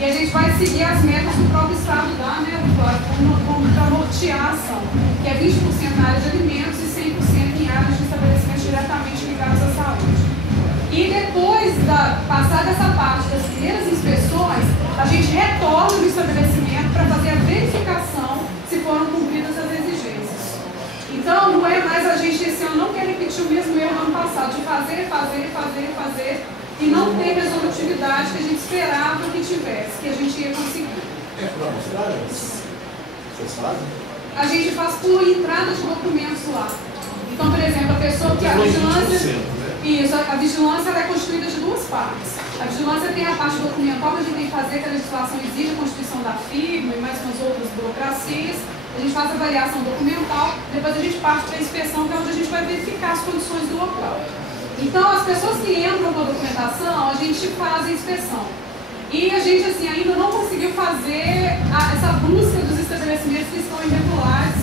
E a gente vai seguir as metas que o próprio Estado dá, né, como para nortear a ação, que é 20% na área de alimentos e 100% em áreas de estabelecimentos diretamente ligados à saúde. E depois de passar dessa parte das primeiras inspeções, a gente retorna no estabelecimento para fazer a verificação se foram cumpridas as exigências. Então, não é mais a gente esse ano não quer repetir o mesmo erro do ano passado, de fazer, e não ter resolutividade que a gente esperava que tivesse, que a gente ia conseguir. É para mostrar? Vocês fazem? A gente faz por entrada de documentos lá. Então, por exemplo, a pessoa que a vigilância... Isso, a vigilância ela é constituída de duas partes. A vigilância tem a parte documental que a gente tem que fazer, que a legislação exige a constituição da firma e mais umas outras burocracias. A gente faz a avaliação documental, depois a gente parte para a inspeção, que é onde a gente vai verificar as condições do local. Então, as pessoas que entram com a documentação, a gente faz a inspeção. E a gente, assim, ainda não conseguiu fazer essa busca dos estabelecimentos que estão irregulares.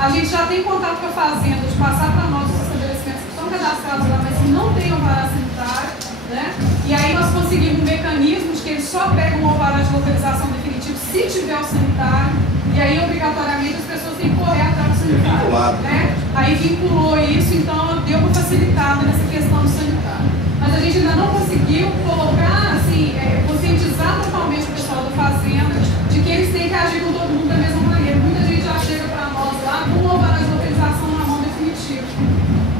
A gente já tem contato com a Fazenda de passar para nós os estabelecimentos que estão cadastrados lá, mas que não têm alvará sanitário, né? E aí nós conseguimos um mecanismo de que eles só pegam o alvará de localização definitivo se tiver o sanitário, e aí obrigatoriamente as pessoas têm que correr atrás do sanitário, né? Aí vinculou isso, então deu uma facilitada nessa questão do sanitário. Mas a gente ainda não conseguiu colocar, assim, conscientizar totalmente o pessoal da Fazenda de que eles têm que agir com todo mundo da mesma maneira. Muita gente já chega para nós lá com o alvará de localização na mão definitivo.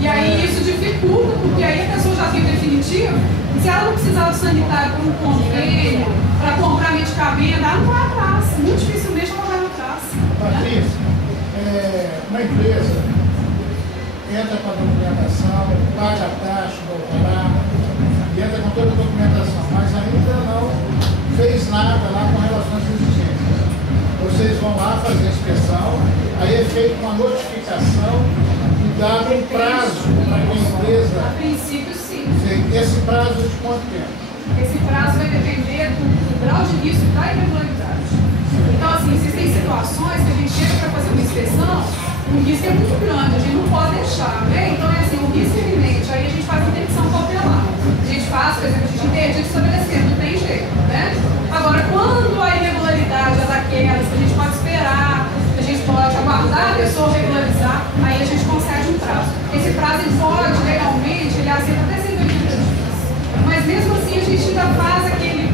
E aí isso dificulta, porque aí a pessoa já tem o definitivo, se ela não precisar do sanitário para um convênio, para comprar medicamento, ela não vai atrás. Muito dificilmente ela vai atrás. Patrícia, uma empresa entra com a documentação, paga a taxa do alvará, e entra com toda a documentação, mas ainda não fez nada lá com relação às exigências. Vocês vão lá fazer a inspeção, aí é feita uma notificação e dado um prazo para a empresa. A princípio, sim. Esse prazo de quanto tempo? Esse prazo vai depender do grau de risco da irregularidade. Então, assim, existem situações que a gente chega para fazer uma inspeção, o risco é muito grande, a gente não pode deixar, né? Então, é assim, o risco é iminente, aí a gente faz uma interdição cautelar. A gente faz, por exemplo, a gente interdita o estabelecimento, não tem jeito, né? Agora, quando a irregularidade é daquelas que a gente pode esperar, que a gente pode aguardar a pessoa regularizar, aí a gente concede um prazo. Esse prazo, ele pode, legalmente, ele aceita até 180 dias. Mas mesmo assim, a gente ainda faz aquele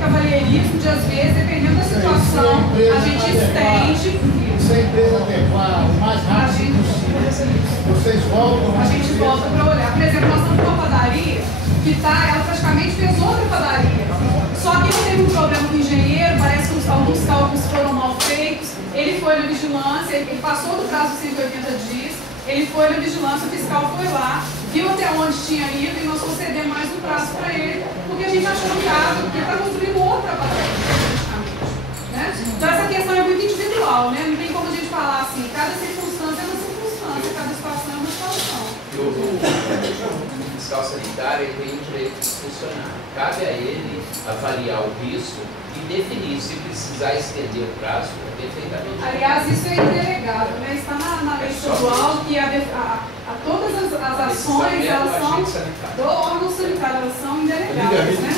cavalheirismo de, às vezes, dependendo da situação, a gente estende. Se a empresa adequar o mais rápido possível, vocês voltam? A gente volta para olhar. Por exemplo, nós estamos numa padaria que ela praticamente fez outra padaria. Só que ele teve um problema com o engenheiro, parece que alguns cálculos foram mal feitos. Ele foi na vigilância, ele passou do prazo de 180 dias, ele foi na vigilância, o fiscal foi lá, viu até onde tinha ido e nós concedemos mais um prazo para ele, porque a gente achou viável, porque está construindo outra padaria. Né? Então essa questão é muito individual, né? Não tem como a gente falar assim, cada circunstância é uma circunstância, cada situação é uma situação. O fiscal sanitário ele tem o direito discricionário. Cabe a ele avaliar o risco e definir se precisar estender o prazo perfeitamente. Aliás, isso é indelegado, né? Está na lei estadual que todas as ações elas são do órgão sanitário, elas são indelegadas, né?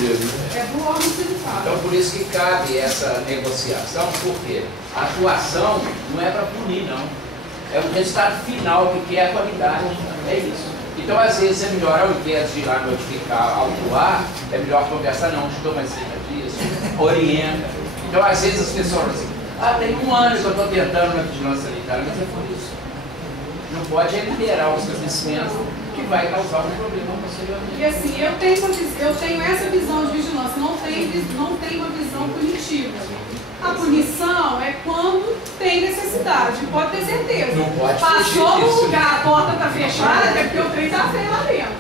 É do órgão sanitário. Então, por isso que cabe essa negociação, porque a atuação não é para punir, não. É o resultado final que quer a qualidade. É isso. Então, às vezes, é melhor, ao invés de ir lá notificar, autuar, é melhor conversar, não, te dou mais 30 dias, orienta. Então, às vezes, as pessoas dizem assim, tem 1 ano que eu estou tentando na vigilância sanitária, mas é por isso. Não pode liberar o estabelecimento que vai causar um problema posteriormente. E assim, eu tenho essa visão de vigilância, não tem uma visão punitiva. A punição é quando tem necessidade, pode ter certeza. Não pode passou no lugar, a porta está fechada, é porque o trem está feio lá dentro.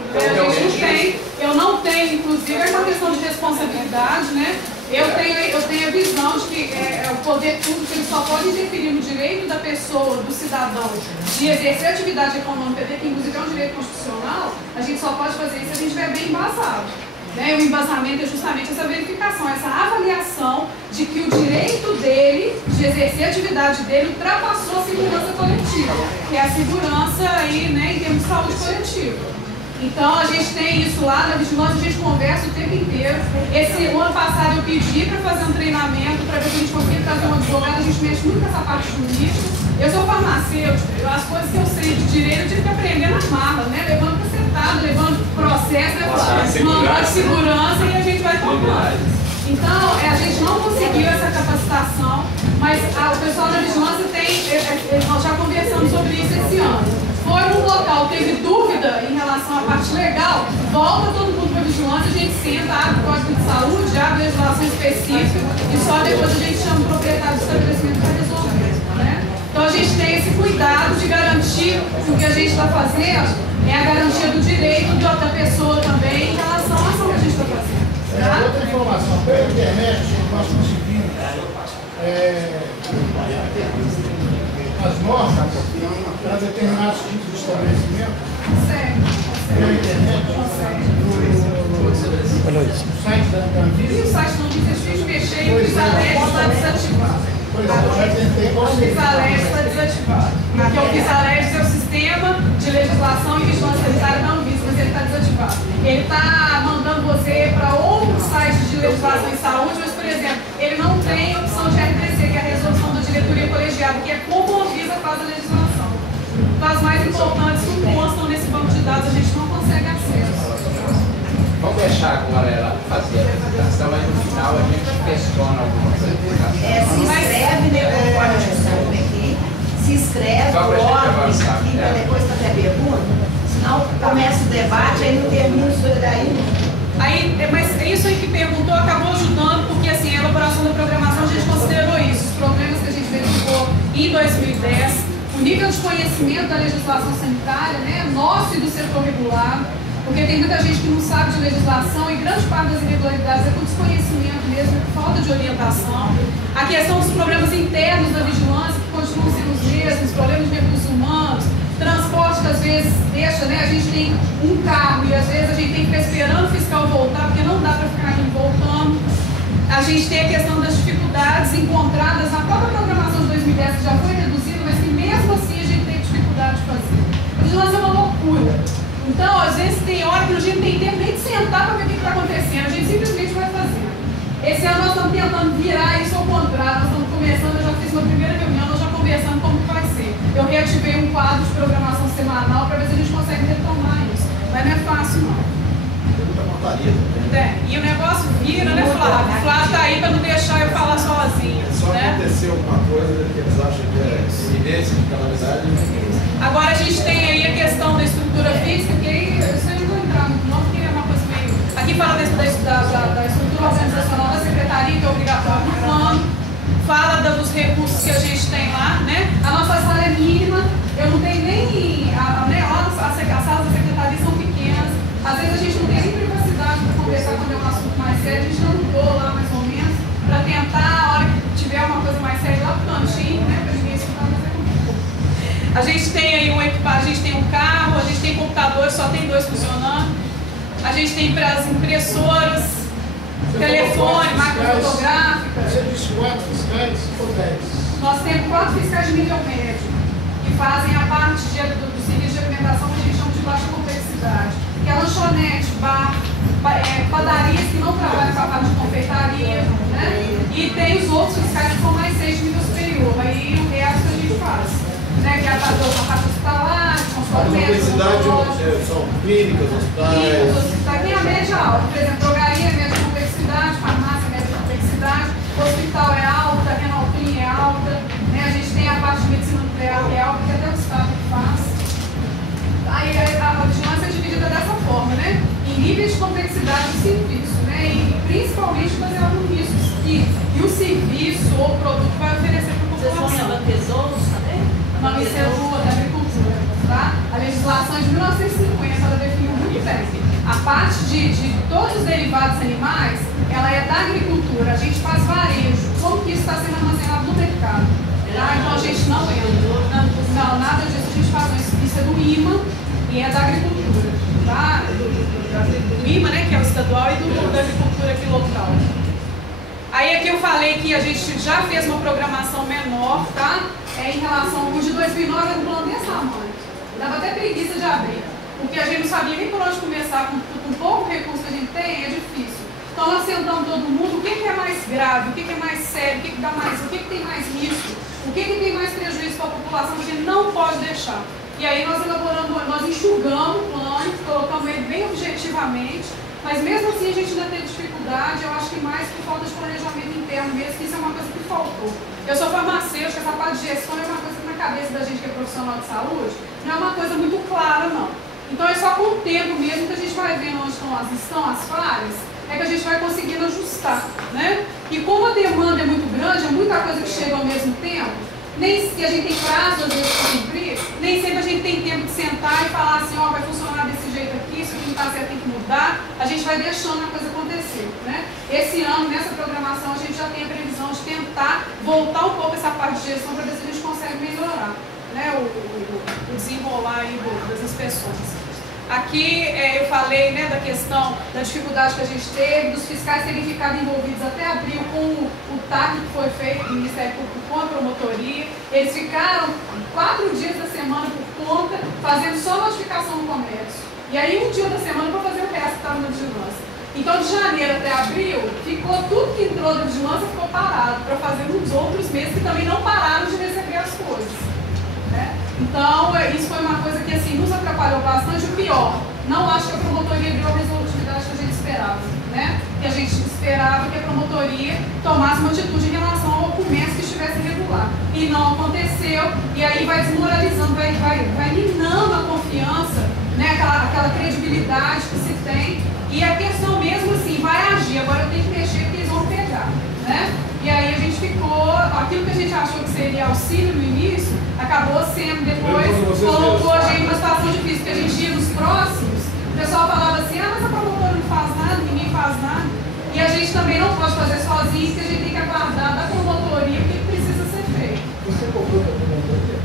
Eu não tenho, inclusive, é uma questão de responsabilidade, né? Eu tenho a visão de que o poder público ele só pode interferir no direito da pessoa, do cidadão, de exercer atividade econômica, que inclusive é um direito constitucional. A gente só pode fazer isso se a gente estiver bem embasado. Né? O embasamento é justamente essa verificação, essa avaliação de que o direito dele, de exercer a atividade dele, ultrapassou a segurança coletiva, que é a segurança aí, né, em termos de saúde coletiva. Então a gente tem isso lá na vigilância, a gente conversa o tempo inteiro. O ano passado eu pedi para fazer um treinamento para ver se a gente conseguia trazer um advogado, a gente mexe muito com essa parte jurídica. Eu sou farmacêutico, as coisas que eu sei de direito eu tive que aprender na marra, né? Levando para sentado, levando processo, mandando segurança e a gente vai tomando. Então, a gente não conseguiu essa capacitação, mas o pessoal da vigilância nós já conversamos sobre isso esse ano. Foi um local, teve dúvida em relação à parte legal, volta todo mundo para a vigilância, a gente senta, abre o código de saúde, abre a legislação específica e só depois a gente chama o proprietário do estabelecimento para resolver, né? Então a gente tem esse cuidado de garantir que o que a gente está fazendo é a garantia do direito da pessoa também em relação à ação que a gente está fazendo. Tá? Outra informação, pela internet nós conseguimos as normas para determinados tipos de estabelecimento. Pela internet, no site da Anvisa. E o site da Anvisa é difícil de mexer e o Visalete está desativado. Pois é, eu já tentei O Visalete está desativado. Porque o Visalete é o sistema de legislação e vigilância sanitária da Anvisa, mas ele está desativado. Ele está mandando você para outros sites de legislação e saúde, mas, por exemplo, ele não tem a opção de RDC, que é a resolução da diretoria colegiada, que é como a Anvisa faz a legislação. Então, as mais importantes não constam nesse banco de dados, a gente não consegue acesso. Vamos deixar agora ela fazer a apresentação, mas no final a gente questiona algumas coisas. Se inscreve, né, conforme a gente aqui, se inscreve, coloca, fica depois para ter pergunta, senão começa o debate, aí não termina isso daí. Mas isso aí que perguntou acabou ajudando, porque assim, a elaboração da programação a gente considerou isso, os problemas que a gente verificou em 2010, o nível de conhecimento da legislação sanitária, né, nosso e do setor regulado, porque tem muita gente que não sabe de legislação e grande parte das irregularidades é por desconhecimento mesmo, por falta de orientação. A questão dos problemas internos da vigilância, que continuam sendo os mesmos, problemas de recursos humanos, transporte que às vezes deixa, né? A gente tem um carro e às vezes a gente tem que ficar esperando o fiscal voltar, porque não dá para ficar indo voltando. A gente tem a questão das dificuldades encontradas na própria programação de 2010, que já foi reduzida, mas que mesmo assim a gente tem dificuldade de fazer. A vigilância é uma loucura. Então, às vezes tem hora que a gente tem tempo nem de sentar para ver o que está acontecendo, a gente simplesmente vai fazendo. Esse ano nós estamos tentando virar isso ao contrário, nós estamos começando, eu já fiz uma primeira reunião, nós já conversando como que vai ser. Eu reativei um quadro de programação semanal para ver se a gente consegue retomar isso, mas não é fácil não. E o negócio vira, né, Flávio? O Flávio está aí para não deixar eu falar sozinha. Só né? aconteceu alguma coisa que eles acham que é evidência de calamidade. Agora a gente tem aí a questão da estrutura física, que aí eu sei não vou entrar muito, não, porque é uma coisa meio. Aqui fala da estrutura organizacional da secretaria, que é obrigatório no plano, fala dos recursos que a gente tem lá, né? A nossa sala é mínima, eu não tenho nem. As salas da secretaria são pequenas, às vezes a gente não tem nem privacidade para conversar quando é um assunto mais sério, a gente não mudou lá mais ou menos, para tentar, a hora que tiver uma coisa mais séria, lá pro cantinho, né? Para ninguém escutar, mas é complicado. A gente tem aí um equipamento, a gente tem um carro, a gente tem computadores, só tem 2 funcionando. A gente tem para as impressoras, telefone, máquina fotográfica. Você disse 4 fiscais ou 10? Nós temos 4 fiscais de nível médio, que fazem a parte do serviço de alimentação que a gente chama de baixa complexidade, que é lanchonete, bar, padarias que não trabalham com a parte de confeitaria, né? E tem os outros fiscais que são mais 6 de nível superior, aí o resto a gente faz. Né, que é a parte hospitalar, complexidade são clínicas, hospitais. Tem a média alta, por exemplo, drogaria é média complexidade, farmácia é média complexidade, hospital é alta, renalclínica é alta, né, a gente tem a parte de medicina nuclear que é alta, que até o Estado faz. Aí a vigilância é dividida dessa forma, né, em níveis de complexidade do serviço, né, e principalmente baseado no risco que o serviço ou o produto vai oferecer para a população. Vocês vão tesouros também? Não, isso é da agricultura, tá? A legislação de 1950, ela definiu muito bem. A parte de todos os derivados animais, ela é da agricultura. A gente faz varejo. Como que isso está sendo armazenado no mercado? Tá? Então a gente não entra. Não, nada disso. A gente faz isso é do IMA e é da agricultura. Tá? Do IMA, né, que é o estadual, e da agricultura aqui local. Aí aqui eu falei que a gente já fez uma programação menor, tá? Em relação ao de 2009, era um plano desse tamanho. Dava até preguiça de abrir. porque a gente não sabia nem por onde começar, com pouco recurso que a gente tem, é difícil. Então nós sentamos todo mundo, o que é mais grave, o que é mais sério, o que tem mais risco, o que tem mais prejuízo para a população, que a gente não pode deixar. E aí nós elaboramos, nós enxugamos o plano, colocamos ele bem objetivamente, mas mesmo assim a gente ainda teve dificuldade, eu acho que mais por falta de planejamento interno mesmo, que isso é uma coisa que faltou. Eu sou farmacêutica, essa parte de gestão é uma coisa que na cabeça da gente que é profissional de saúde, não é uma coisa muito clara não. Então é só com o tempo mesmo que a gente vai vendo onde estão as falhas, é que a gente vai conseguindo ajustar, né? E como a demanda é muito grande, é muita coisa que chega ao mesmo tempo, nem se a gente tem prazo às vezes para cumprir, nem sempre a gente tem tempo de sentar e falar assim, ó, vai funcionar desse jeito aqui, isso aqui não está certo, tem que mudar, a gente vai deixando a coisa acontecer, né? Esse ano, nessa programação, a gente já tem a previsão de tentar voltar um pouco essa parte de gestão para ver se a gente consegue melhorar, né, o desenrolar aí das inspeções. Aqui eu falei, né, da questão da dificuldade que a gente teve, dos fiscais terem ficado envolvidos até abril com o TAC que foi feito do Ministério Público com a promotoria. Eles ficaram 4 dias da semana por conta, fazendo só notificação no comércio. E aí um dia da semana para fazer o resto que estava na vigilância. Então de janeiro até abril, ficou tudo que entrou da vigilância ficou parado, para fazer uns outros meses que também não pararam de receber as coisas. Né? Então, isso foi uma coisa que assim, nos atrapalhou bastante. O pior, não acho que a promotoria deu a resolutividade que a gente esperava. Né? Que a gente esperava que a promotoria tomasse uma atitude em relação ao comércio que estivesse irregular. E não aconteceu, e aí vai desmoralizando, vai minando a confiança, né? aquela credibilidade que se tem. E a questão mesmo assim, vai agir, agora eu tenho que mexer porque eles vão pegar. Né? E aí a gente ficou, aquilo que a gente achou que seria auxílio no início, acabou sendo depois, colocou a gente numa situação difícil, porque a gente ia nos próximos, o pessoal falava assim, mas a promotora não faz nada, ninguém faz nada. E a gente também não pode fazer sozinho, porque a gente tem que aguardar da promotoria o que precisa ser feito. Você cobrou da promotoria?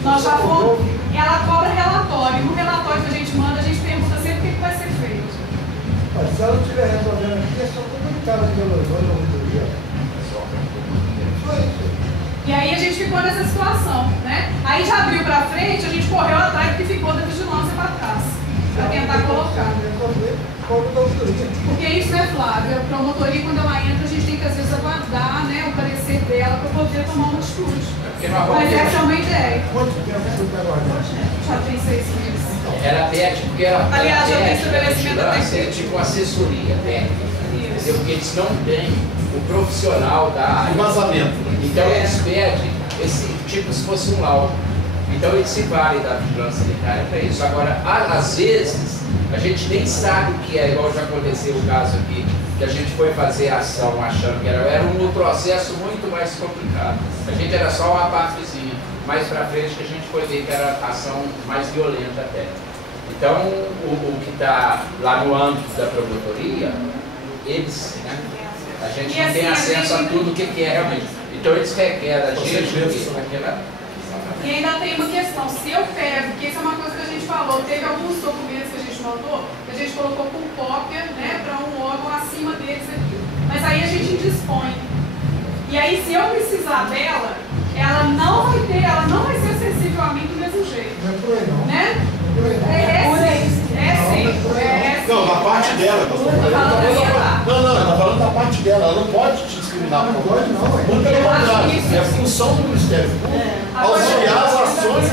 Nós já fomos, ela cobra relatório, no relatório que a gente manda, a gente pergunta sempre o que vai ser feito. Mas se ela não estiver resolvendo aqui, é só comunicar a promotoria. E aí a gente ficou nessa situação, né? Aí de abril pra frente, a gente correu atrás porque ficou da vigilância para trás, para tentar colocar. Porque isso, né, Flávia? A promotoria, quando ela entra, a gente tem que às vezes aguardar, né, o parecer dela para poder tomar uma atitude. Mas essa é uma ideia. Quanto tempo você está aguardando? Já tem 6 meses. Ela pede, porque ela aliás, já tem estabelecimento vigilância, é tipo assessoria técnica. Entendeu? Porque eles não têm o profissional da área. Vazamento. Então eles pedem esse tipo se fosse um laudo. Então eles se valem da vigilância sanitária para isso. Agora, às vezes, a gente nem sabe o que é, igual já aconteceu o caso aqui, que a gente foi fazer a ação achando que era um processo muito mais complicado. A gente era só uma partezinha, mais para frente que a gente foi ver que era ação mais violenta até. Então, o que está lá no âmbito da promotoria, eles, né, a gente não tem acesso a tudo o que é realmente. Então eles requerem a gente aquela. E ainda tem uma questão, se eu pego, porque isso é uma coisa que a gente falou, teve alguns documentos que a gente mandou, que a gente colocou com cópia, né, para um órgão acima deles aqui. Mas aí a gente indispõe. E aí se eu precisar dela, ela não vai ser acessível a mim do mesmo jeito. Não é por aí não. Né? É sim. Não, na parte dela. Não, ela tá falando da parte dela. Ela não pode te discriminar. Não pode não. Muito pelo contrário. É a função do Ministério Público auxiliar as ações